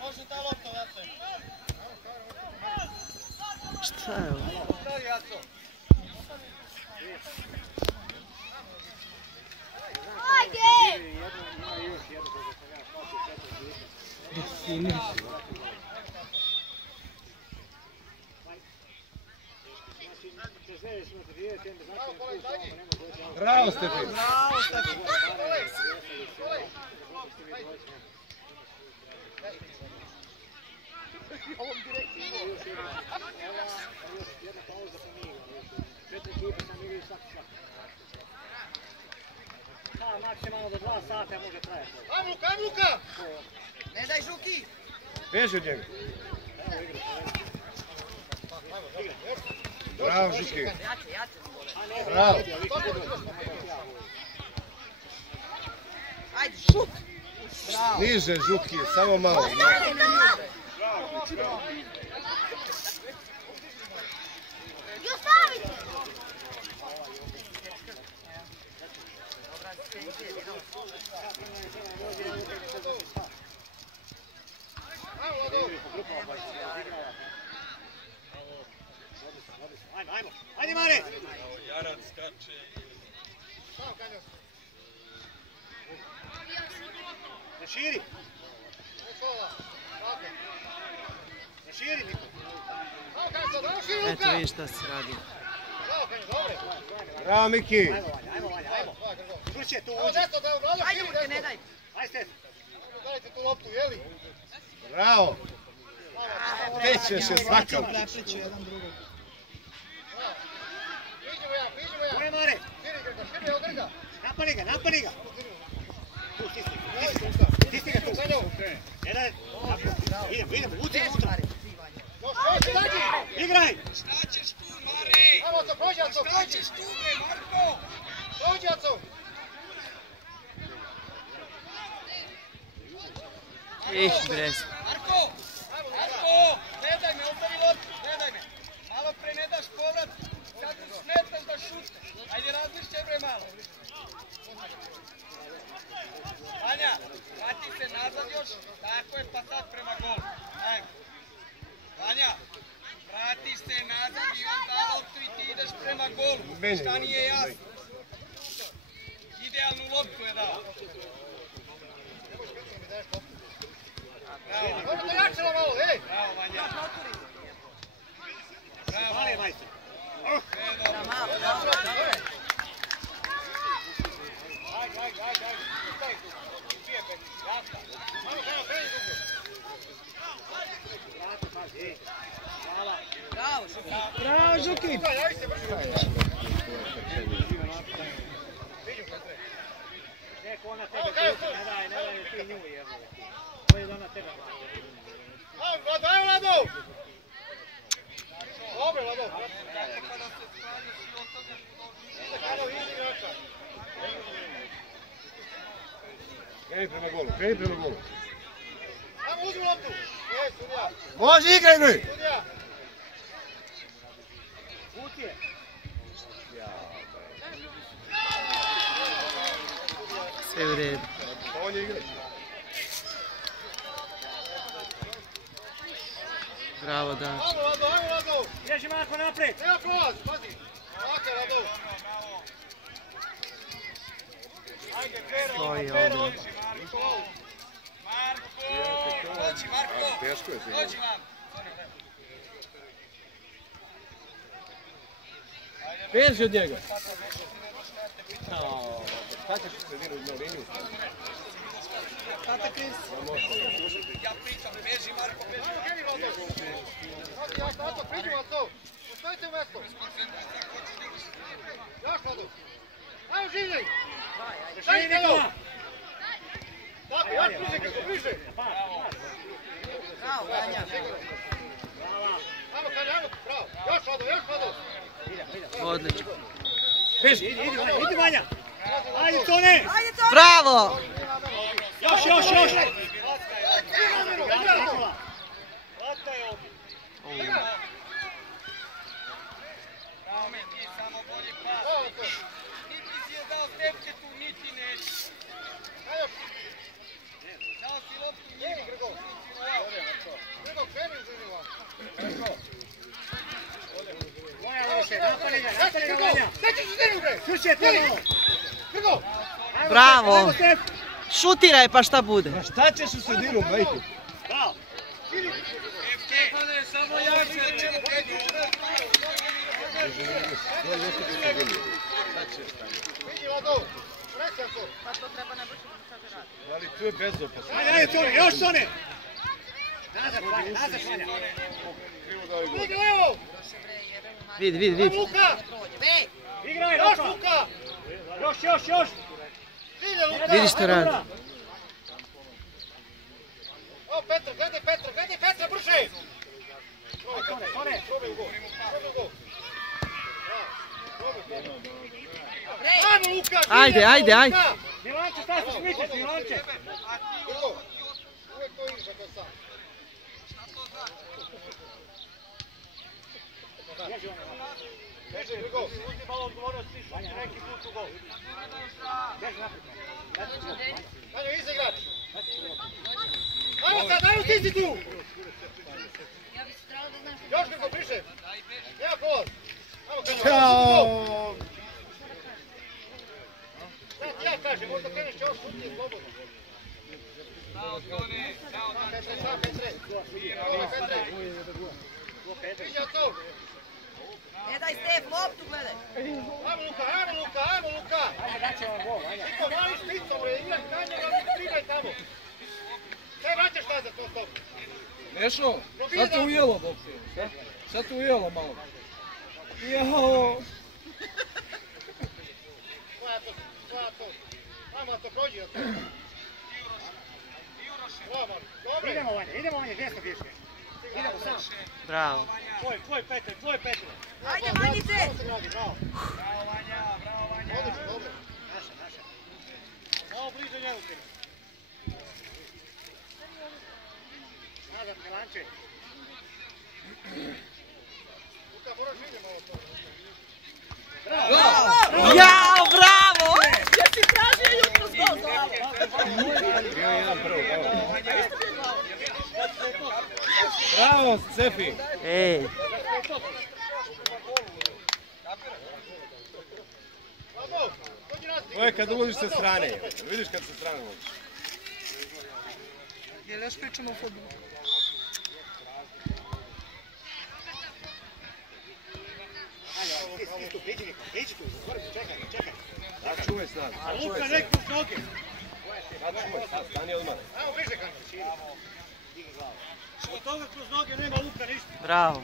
Može ta lopta, vrate. Šta je ovo? Bravo, Stefan! Bravo, Stefan! Ovom direktno. Jedna pauza pa nije. 4 ekipe sam ili svaki. Maksimalno do 2 sata može trajati. Ajmo, Luka, ajmo, Luka! Ne daj Žuki! Beži od njega. Bravo, Žuki. Bravo. Ajde, šut! Niže, Žuki, samo malo. Ajde, Mare! Jarac skače. Ne širi! Ne širi, Niko! Eto vidiš šta se radi. Bravo, Miki! Ajmo, Vanja, ajmo! Čvršće, tu uđi! Ajde, Urke, ne daj! Ajde, Stef! Dajte tu loptu, jeli? Bravo! Pećeš je svakako. Prepliču jedan drugog. Tu je Mare! Širi, evo Grga! Napani ga! Tu, stisni ga tu! Idemo, uđi unutra! Igraj! Šta ćeš tu, Mare? Ajmo, to prođi, Aco! Šta ćeš tu, bre, Marko? Prođi, Aco! Brez. Marko, ne daj me, ostavi loptu, ne daj me. Malo pre ne daš povrat, sad smetaš da šutaš. Ajde, razmišljaj bre malo. Vanja, vrati se nazad još, tako je, pa sad prema golu. Ajde. Vanja, vratiš se nazad i on da loptu i ti ideš prema golu. Šta nije jasno? Idealnu loptu je dao. Bravo, Dobro, to jačilo malo, ej! bravo, Vanja. Bravo, Mare, majstor! Bravo, Žuki! Neko ona tebe kući, ne daj ti nju jebo. To je ona tebe. Ajmo, Vlado! Dobre, Vlado! Kreni prema golu. Ajmo, uzmi loptu! Ej, sudija! Može, igraj, bre! Sudija! Kutije! Sve u redu. On je igraj. Bravo, Dač. Ajmo, Vlado! Bježi Marko napred! Nema prolaz, pazi! Ovako, Vlado! Ajde, Pero, Stoji Pero, ovdje. Marko, dođi Marko, Teško je. dođi vam. Beži od njega. Šta ćeš se vidio na liniju? Tata Kris! Ja pričam, beži Marko, beži. Tato, priđi vas to! Ostojite u mesto! Još, Vlado! Ajmo, življaj! Širi Nikola! Tako, još bliže, kako bliže! Bravo, Vanja. Ajmo, Kanja, ajmo, bravo! Još, Vlado! Odlično. Beži, idi Vanja! Ajde, Tone! Bravo! Još! Rame, ti samo bolji pas. Niti si je dao stepke tu, niti neći. Dao si loptu njima. Više tamo! Grgo! Bravo! Šutiraj pa šta bude. Pa šta ćeš u sredinu, majku? Bravo! Stefane, samo jače ćemo Vidi Lado! Presja to! Ali tu je bezopasno. Ajde, Tone, još Tone! Nazad, Vanja! Vidi levo! Vidi. Luka! Igraj, Još Luka! Luka! Još! Ide Luka! Vidi što radi. O, Petra, gledaj Petra, brže! Tone! Probaj u gol. Ajmo Luka! Ajde. Milanče, šta se smičeš, Milanče? Grgo! Uvijek to iša to sam. Beži Grgo! Uzmi malo odgovornost, ti šuti neki put u gol. Beži naprijed. Danjo, iza igrač! Ajmo ti si tu! Još Grgo, priše! Nema polaz! Ajmo Kanjo, Ćao! šta ti ja kažem, možda kreneš još šutnije slobodno. Petre! Iđe od tog! Ne daj Stef, loptu gledaj. Ajmo Luka! Ajde, daće vam gol, ajde. Niko, mali špicom, igraj Kanjega, primaj tamo! Kaj vraćaš nazad to stop? Nešo, sad te ujelo, Bog ti. Sad te ujelo malo. Jao. Koja to? Ajmo to prođi od toga. Dobro. Idemo Vanja, desno pješke. Idemo sam. Bravo. Tvoj Petre. Ajde, Vanjice! Bravo Vanja. Odlično, dobro. Naša. Malo bliže njegu ti. Nazad, Milanče. Luka, moraš vidjeti malo to. Jao, bravo! Ja si tražio jutro s gol, Glavo. Bio je jedan prvo, bravo, Cefi! Ej, Lado, dođi nazad. Ovo je kad ulaziš sa strane, vidiš kad sa strane ulaziš. Jel još pričamo o fudbalu? Ići tu, čekaj. Da, čuvaj snad. Luka, nek tu s noge. Da, čuvaj, stani odmah. Ajmo bliže Kanjo. Od toga kroz noge nema Luka ništa. bravo.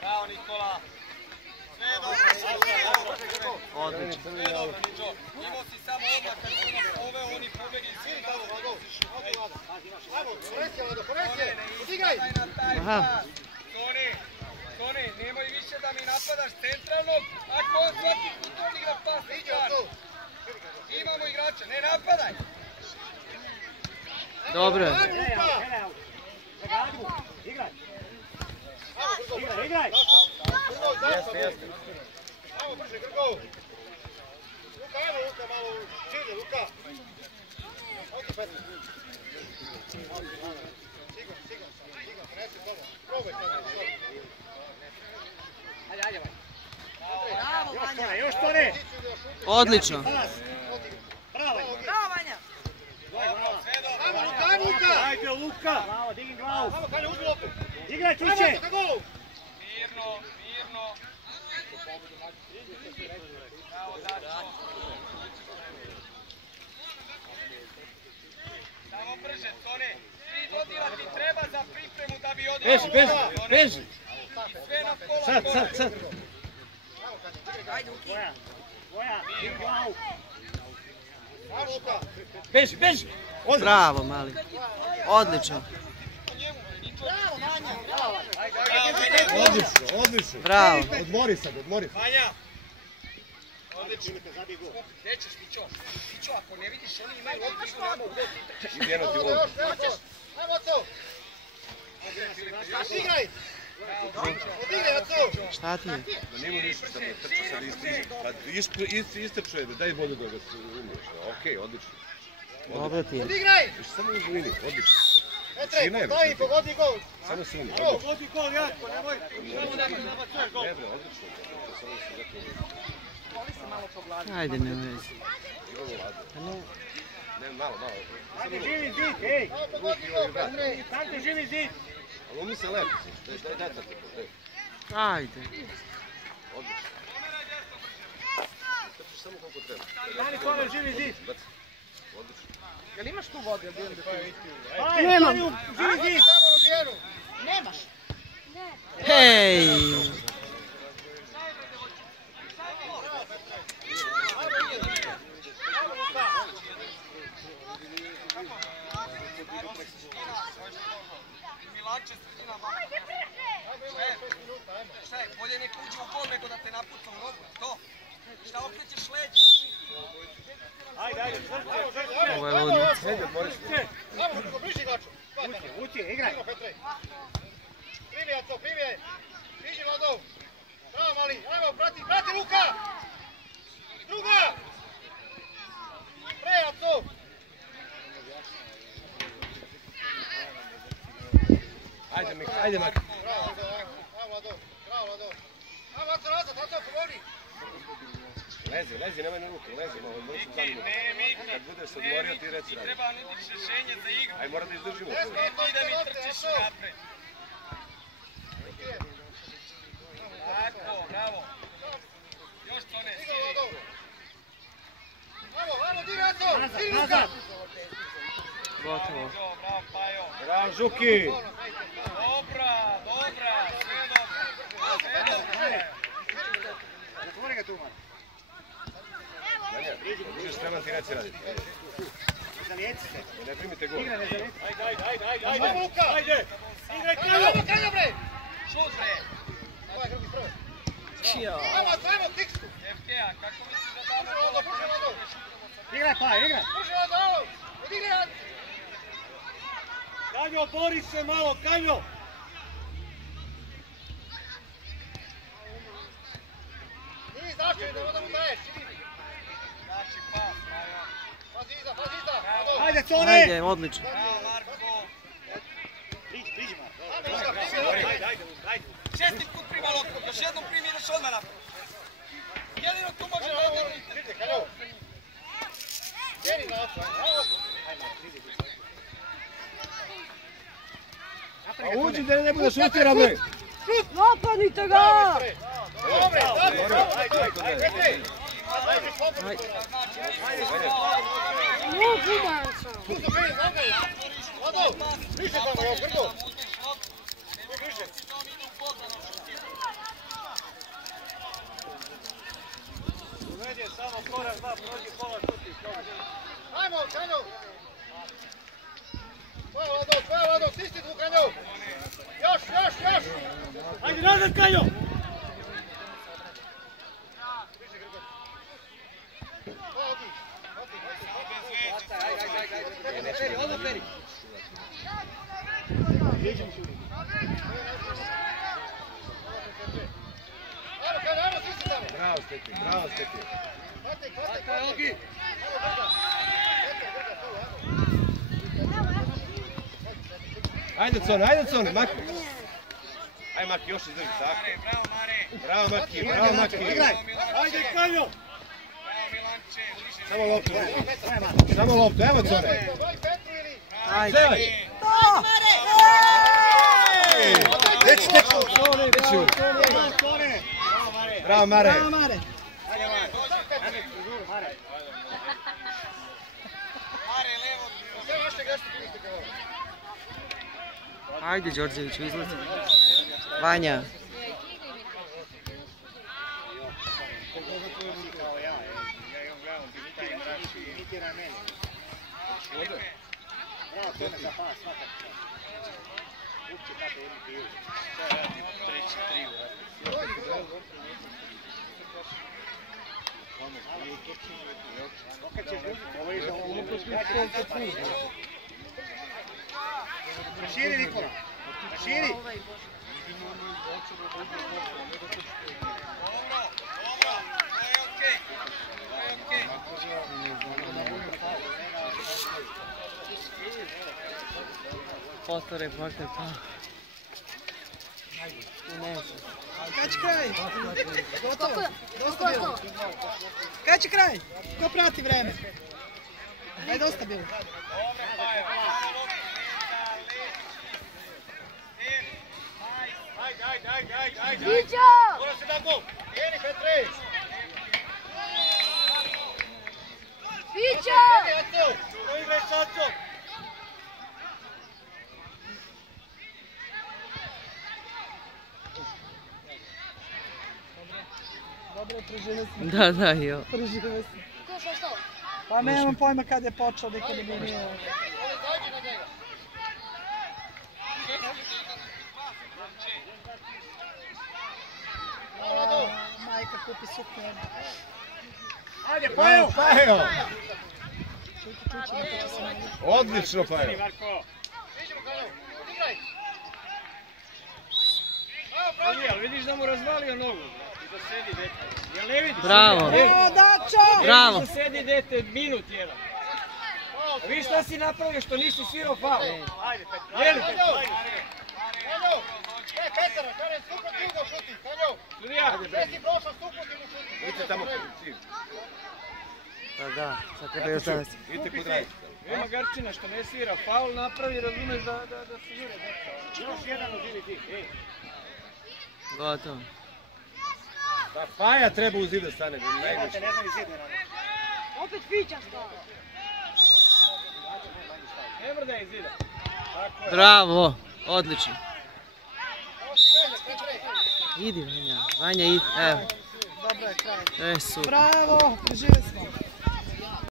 Bravo Nikola! Odlično. Sve dobro Niđo! Imao si samo odmah kad su nas poveo, oni pobjegi i svi tamo Lado! Ajmo, Foresje, odigraj! Aha. Toni, nemoj više da mi napadaš centralnog, ako on svaki put on igra pas na Iđe od stranu. tog. Imamo igrača, ne napadaj! Dobro. Ajmo Luka! Igraj. Ajmo Grgo, Igraj. Grgo, zašto? Jeste. Ajmo brže Grgo! Luka, ajmo Luka, malo čini, Luka! Ojde Petra! Sigurno, prenesi tamo. Probaj tamo. Ajde, Bravo, Vanja. Još Tone. Odlično. Bravo. Bravo, Vanja. Ajmo Luka! Ajde, Luka. Bravo, digni glavu. Ajmo Kanjo, uzmi loptu! Igraj, Ajmo Čiće. ka golu! Mirno! Bravo, Dačo! Samo brže, Tone! 3 dodira ti treba za pripremu da bi odmah... Beži! Sve na pola kola! Sad! Ajde, Uki. Voja, digni glavu. Ajmo Luka! Beži! Bravo, mali. Odlično. Odlično! Bravo. Odmori sad! Vanja! Odlično! Gdje ćeš, Mićo? Mićo, ako ne vidiš, oni imaju odličnu namu. Idi jedno ti Ajmo voli. još! Ajmo to! Odigraj! Odigraj od tog! Šta ti je? Da nima ništa šta me trče sad istrče, daj vodu da ga umiješ. Okej, odlično. Dobro ti je. Odigraj! Samo u glini, odlično. Petre, postavi, pogodi gol. Samo sumi. Pogodi gol, Janko, nemoj. Samo da mi nabacuješ gol. Dobro, odlično. Ajde, ne vezi. Ne, malo. Ajde, živi zid, ej! Pogodi gol, Petre. Sante, živi zid! Ali umi se lepo. Daj crtu. Ajde. Odlično. Trčiš samo koliko treba. Stani kone, živi zid! Odlično. Jel imaš tu vode? Ajde, Nemam. stani u živi zid! Samo odbijenu. Nemaš. Hej! Milanče sredina vama. Šef, bolje nek uđe u gol nego da te napuca u nogu. To. Šta okrećeš leđe? Ajde, Ovo je ludnica. Samo nego bliži igraču. ući, igraj! Ajmo, Petre. Primi, Jaco, primi. Bliži Vladov. Bravo, mali. Ajmo, prati Luka. Druga. Pre, Jaco. Ajde, Maki. Bravo, Vladov. Bravo, Vladov. Ajmo, Jaco, nazad, Jaco, pomogi. Lezi, nemoj na ruke, lezi malo. Miki, Kad budeš se odmorio, ti reci radi. treba nudiš rješenje za igru. Aj, mora da izdržimo. Ti da mi trčiš napred. Tako, bravo. Još to ne Stigo, siri. Vladov. Ajmo, diri, Jaco. Diri, Luka. Nazad! Gotovo. Bravo, Pajo. Bravo, Žuki! Dobra, sve dobro. Zatvori ga tu, man. Manja, budeš spreman, ti reci raditi. Ne zalijeci se. Ne primite gol. Igra, ne zalijeci. Ajmo, Luka. Ajde! Igraj, Ajmo, Kanjo, bre. Šut, bre. Ovaj, drugi prvo. Čio. Ajmo, Kiksu. FK-a, kako misliš da Puši, Vladov, puši, Vladov. Igraj, pa, igraj! Puši, Vladov. Odigri, Jaco. Kanjo, bori se malo, Kanjo! Nije zaštini, da mu daješ. Znači pas, Pajo. Pazi iza, Vladov. Ajde, Cone! Ajde, odlično. Bravo, Marko. Priđi, man. Ajmo, Luka, primi. Ajde. Šesti put prima loptu, još jednom primi ideš odmah napred. Jedino tu može da odmah. Vidite, Kanjo. Jeri na ocu, ajmo. A uđi da ne bude šutira, bre! Napadnite ga! Dobre, dobro. Ajde, Vladov, bliže tamo, evo, Grgo. Bliže. Uvedi samo korak, dva, prođi pola, šuti. Ajmo, Kanjo. Tvoje, Vladov, stisni tu, Kanjo. Još. Ajde, nazad, Kanjo! Ajmo, stisni tamo. Bravo, Stepi. Hvate. Ajde, Cone, Maki. Ajde, Maki, još izdrži, tako. Bravo, Mare. Bravo, Maki. Igraj! Ajde, Kanjo! Bravo, Milanče. Bliže. Samo loptu, evo Cone. Ajde. Teči. Bravo, Mare. Ajde, Mare! Mare, levo. Ajde, Đorđeviću, izlazi. Vanja. Širi, Nikola! Širi! To je okej. Posto reporter, pa. Tu neće. Kad će kraj? Gotovo. Dosta bilo. Kad će kraj? Ko prati vreme? Aj, dosta bilo. Ajde. Mora se da gol. Jeni, Petre. Pića! To igraj s ocom. Dobro, prežive smo. Da, jo. Prežive smo. Ko što? Pa nemam pojma kad je počeo, nikad ne bi nije. Zađi na njega. Majka kupi suknju. Ajde, Pajo! Pajo! Odlično, Pajo. Iđemo, Karlo. Igraj. Jel vidiš da mu razvalio nogu? I da sedi dete. Jel ne vidiš? Bravo. Evo, Dačo! Bravo. Da sedi dete minut jedan. A vi šta si napravio što nisi svirao faul? Ajde, Petar. Jeli? Kanjo! Petar, kada je stupno ti ugo šuti. Kanjo! Sudija! Gdje si prošao stupno ti mu šuti? Idite tamo, Da, sad treba još danas. idite kod raditi. Nema Garčina što ne svira faul, napravi, razumeš da se jure deca. Još jedan uzili ti, ej. Gotovo. Pa Paja treba u zid da stane, najveći. Ne znam i zid ne radi. Opet Pića stao. Ne mrda je zida. Bravo, odlično. Idi Vanja, Vanja idi, evo. Dobro je kraj. To je super. Bravo, prežive smo.